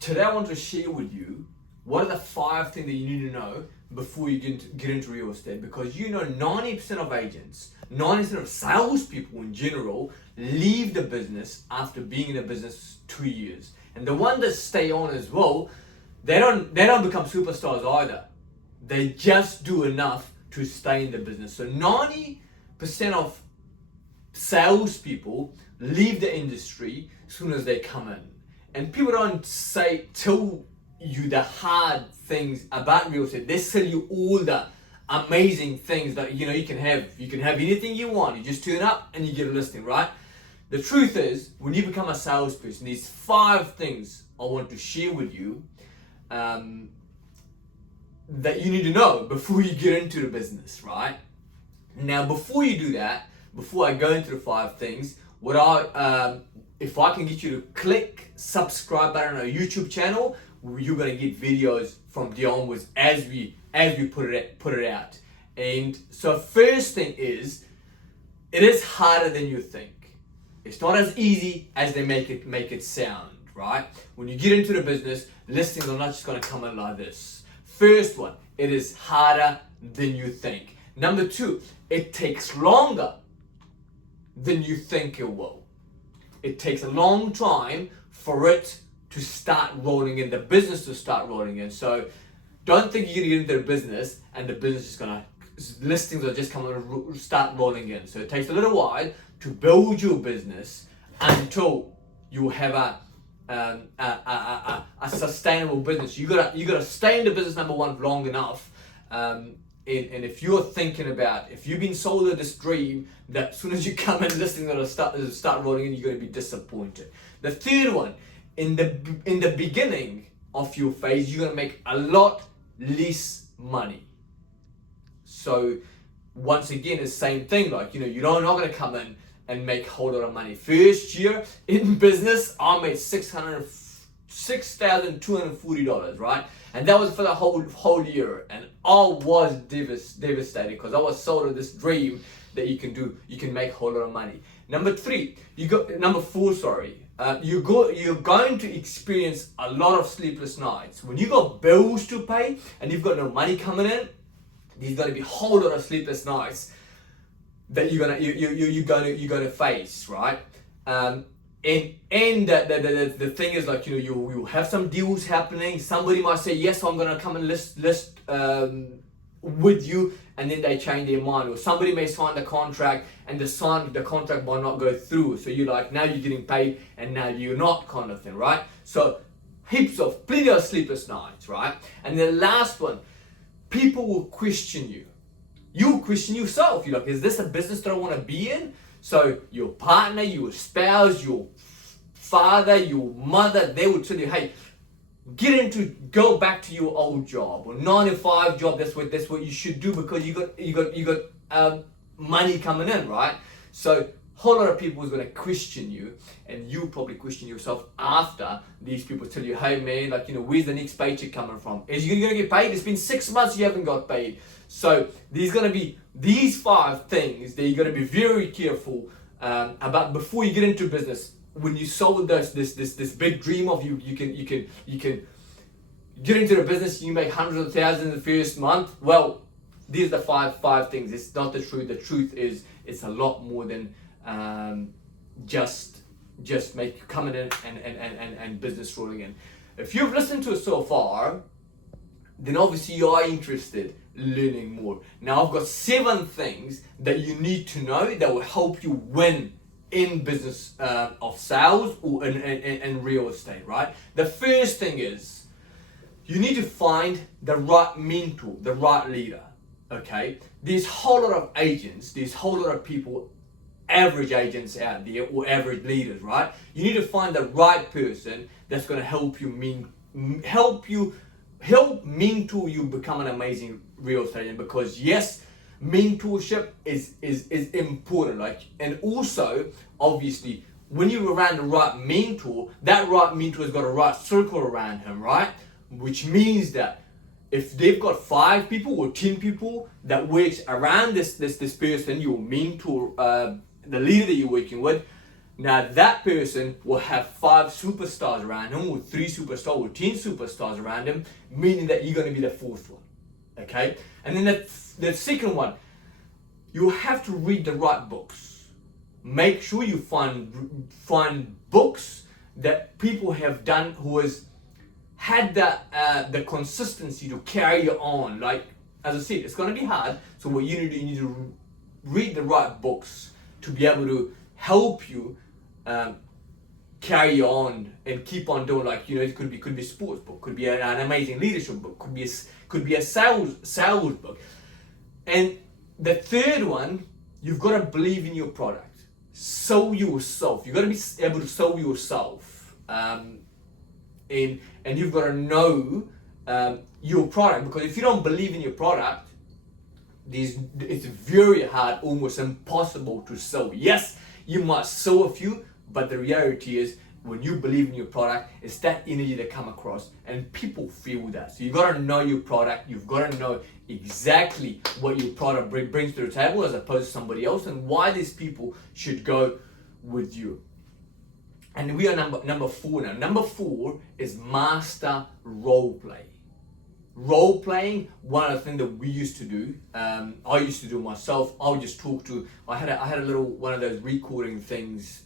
today I want to share with you what are the 5 things that you need to know before you get into real estate, because 90% of agents, 90% of salespeople in general leave the business after being in the business 2 years, and the ones that stay on as well, they don't become superstars either. They just do enough to stay in the business. So 90% of salespeople leave the industry as soon as they come in, and people don't tell you the hard things about real estate. They sell you all the amazing things that you can have. You can have anything you want. You just turn up and you get a listing, right? The truth is, when you become a salesperson, these 5 things I want to share with you that you need to know before you get into the business, right? Now, before you do that, before I go into the 5 things, if I can get you to click subscribe button on our YouTube channel, you're gonna get videos from the onwards as we put it out. And so first thing is, it is harder than you think. It's not as easy as they make it sound, right? When you get into the business, listings are not just gonna come in like this. First one, it is harder than you think. Number 2, it takes longer than you think it will. It takes a long time for it to start rolling in, the business to start rolling in. So don't think you're gonna get into the business and the business listings are just gonna start rolling in. So it takes a little while to build your business until you have a sustainable business. You gotta stay in the business, number 1, long enough. And if you're thinking about, if you've been sold this dream that as soon as you come in, listings are gonna start rolling in, you're gonna be disappointed. The third one, in the beginning of your phase, you're gonna make a lot less money. So once again, it's the same thing. Like you're not gonna come in and make a whole lot of money. First year in business, I made $6,240, right? And that was for the whole year, and I was devastated because I was sold this dream that you can make a whole lot of money. Number 4, you're going to experience a lot of sleepless nights. When you got bills to pay and you've got no money coming in, there's going to be a whole lot of sleepless nights that you're gonna face, right? And the thing is, like you'll have some deals happening. Somebody might say, yes, I'm gonna come and list with you, and then they change their mind. Or somebody may sign the contract and the contract might not go through. So you're like, now you're getting paid and now you're not, kind of thing, right? So plenty of sleepless nights, right? And the last one, people will question you. You'll question yourself. You're like, is this a business that I want to be in? So your partner, your spouse, your father, your mother, they will tell you, hey, go back to your old job or 9-to-5 job. That's what you should do, because you got money coming in, right? So a whole lot of people is going to question you, and you probably question yourself after these people tell you, hey man, where's the next paycheck coming from? Is you going to get paid? It's been 6 months you haven't got paid. So there's going to be these 5 things that you're going to be very careful about before you get into business. When you sold this big dream of you can get into the business, you make hundreds of thousands in the first month. Well, these are the five things. It's not the truth. The truth is it's a lot more than just make coming in and business rolling in. If you've listened to it so far, then obviously you are interested in learning more. Now I've got 7 things that you need to know that will help you win in business of sales or in real estate, right? The first thing is, you need to find the right mentor, the right leader, okay? There's a whole lot of agents, there's a whole lot of people, average agents out there or average leaders, right? You need to find the right person that's going to help mentor you become an amazing real estate agent, because yes, mentorship is important. And also, obviously, when you're around the right mentor, that right mentor has got a right circle around him, right? Which means that if they've got 5 people or 10 people that works around this person, your mentor, the leader that you're working with, Now that person will have 5 superstars around him, or 3 superstars, or 10 superstars around him, meaning that you're going to be the 4th one. Okay? And then the second one, you have to read the right books. Make sure you find books that people have done who has had the consistency to carry you on. Like, as I said, it's going to be hard. So what you need to do, you need to read the right books to be able to help you carry on and keep on doing. Like, you know, it could be a sports book, could be an amazing leadership book, could be a sales book. And the third one, you've got to believe in your product. Sell yourself. You've got to be able to sell yourself. And you've got to know your product, because if you don't believe in your product, it's very hard, almost impossible to sell. Yes, you might sell a few, but the reality is, when you believe in your product, it's that energy that come across, and people feel that. So you've got to know your product. You've got to know exactly what your product brings to the table as opposed to somebody else, and why these people should go with you. And we are number 4 now. Number 4 is master role play. Role playing, one of the things that we used to do, I used to do myself. I would just I had a little one of those recording things,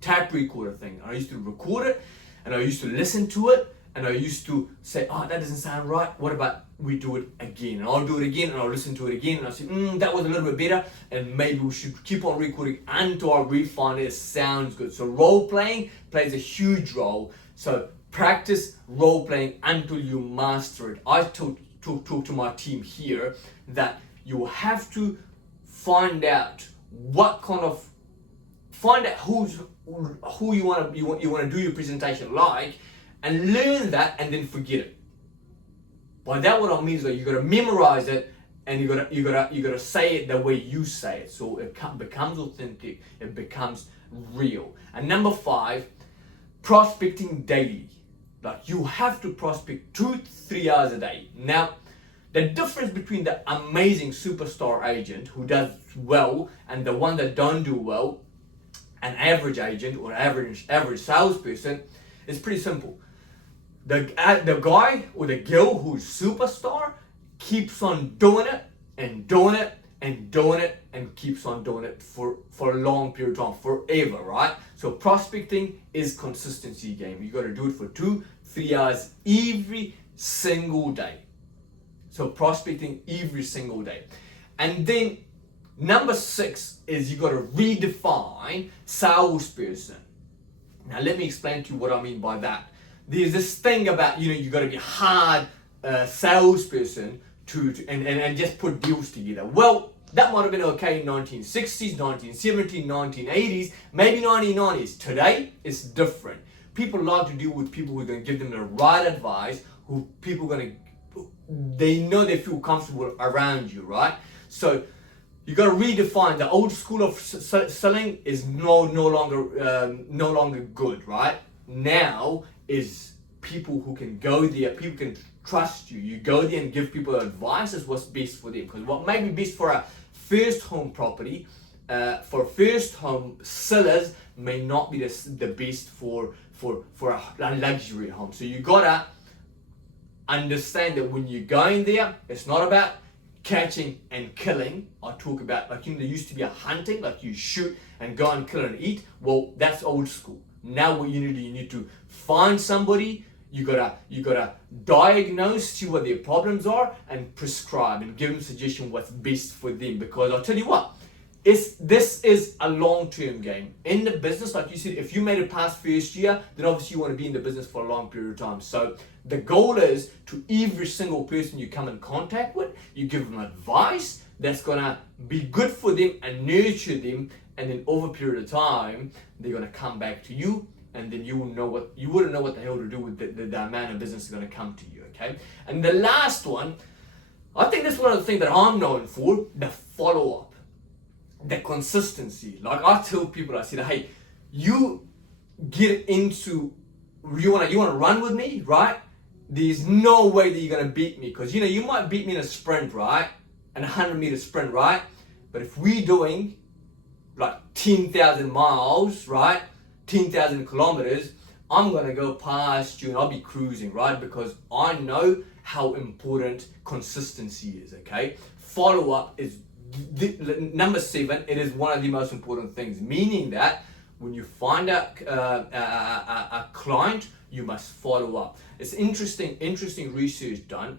tape recorder thing. I used to record it, and I used to listen to it, and I used to say, oh, that doesn't sound right. What about we do it again? And I'll do it again, and I'll listen to it again, and I'll say, that was a little bit better, and maybe we should keep on recording until I refine it sounds good. So role playing plays a huge role. So practice role playing until you master it. I talk to my team here that you have to find out who you want to do your presentation like, and learn that, and then forget it. By that, what I mean is that you got to memorize it, and you got to say it the way you say it, so it becomes authentic, it becomes real. And number 5, prospecting daily. Like, you have to prospect 2-3 hours a day. Now, the difference between the amazing superstar agent who does well and the one that don't do well, an average agent or average salesperson, is pretty simple. The guy or the girl who's superstar keeps on doing it and doing it and doing it and keeps on doing it for a long period of time, forever, right? So prospecting is consistency game. You got to do it for 2-3 hours every single day. So prospecting every single day. And then number 6 is you got to redefine salesperson. Now let me explain to you what I mean by that. There's this thing about, you got to be a hard salesperson and just put deals together. Well, that might have been okay in 1960s, 1970s, 1980s, maybe 1990s. Today, it's different. People like to deal with people who are going to give them the right advice, they know they feel comfortable around you, right? So you got to redefine. The old school of selling is no longer good, right? Now is people who can go there, people can trust you. You go there and give people advice is what's best for them. Because what may be best for a first home property, for first home sellers, may not be the best for a luxury home. So you gotta understand that when you're going there, it's not about catching and killing. I talk about, like, there used to be a hunting, like you shoot and go and kill and eat. Well, that's old school. Now what you need to find somebody. You gotta diagnose, see what their problems are, and prescribe and give them suggestion what's best for them. Because I'll tell you what, this is a long-term game. In the business, like you said, if you made it past first year, then obviously you want to be in the business for a long period of time. So the goal is to every single person you come in contact with, you give them advice that's gonna be good for them and nurture them, and then over a period of time, they're gonna come back to you. And then you wouldn't know what the hell to do with the amount of business is going to come to you, okay? And the last one, I think that's one of the things that I'm known for, the follow-up, the consistency. Like I tell people, I said, hey, you get into, you want to run with me, right? There's no way that you're going to beat me, because you might beat me in a sprint, right? And a 100-meter sprint, right? But if we're doing like 10,000 miles, right? 10,000 kilometers, I'm going to go past you and I'll be cruising, right? Because I know how important consistency is, okay? Follow up is number 7. It is one of the most important things, meaning that when you find a client, you must follow up. It's interesting research done.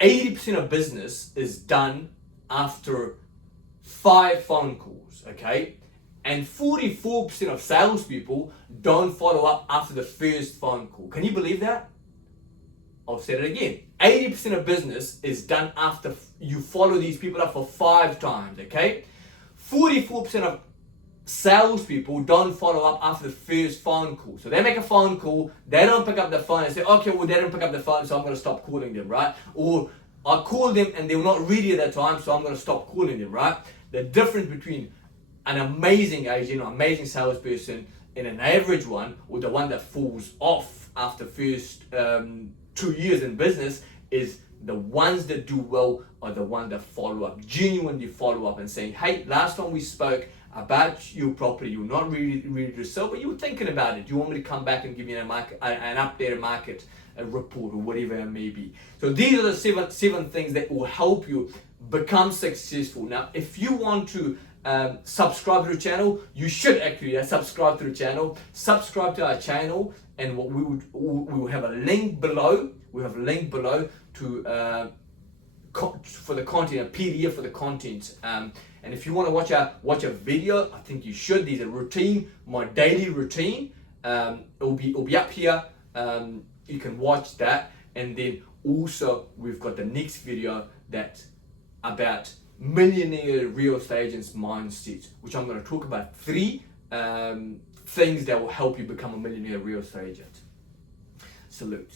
80% of business is done after 5 phone calls, okay? And 44% of salespeople don't follow up after the first phone call. Can you believe that? I'll say it again. 80% of business is done after you follow these people up for 5 times, okay? 44% of salespeople don't follow up after the first phone call. So they make a phone call, they don't pick up the phone and say, okay, well, they didn't pick up the phone, so I'm going to stop calling them, right? Or I called them and they were not ready at that time, so I'm going to stop calling them, right? The difference between an amazing agent or amazing salesperson and an average one, or the one that falls off after first 2 years in business, is the ones that do well are the ones that follow up, genuinely follow up and saying, hey, last time we spoke about your property, you're not really ready to sell, but you were thinking about it. You want me to come back and give you an updated market report or whatever it may be. So these are the seven things that will help you become successful. Now, if you want to subscribe to the channel, you should actually subscribe to the channel. Subscribe to our channel, and what we will have a link below. We have a link below to for the content, a PDF for the content. And if you want to watch a video, I think you should. There's a routine, my daily routine. It'll be up here. You can watch that, and then also we've got the next video that's about millionaire real estate agents mindset, which I'm going to talk about 3 things that will help you become a millionaire real estate agent. Salute.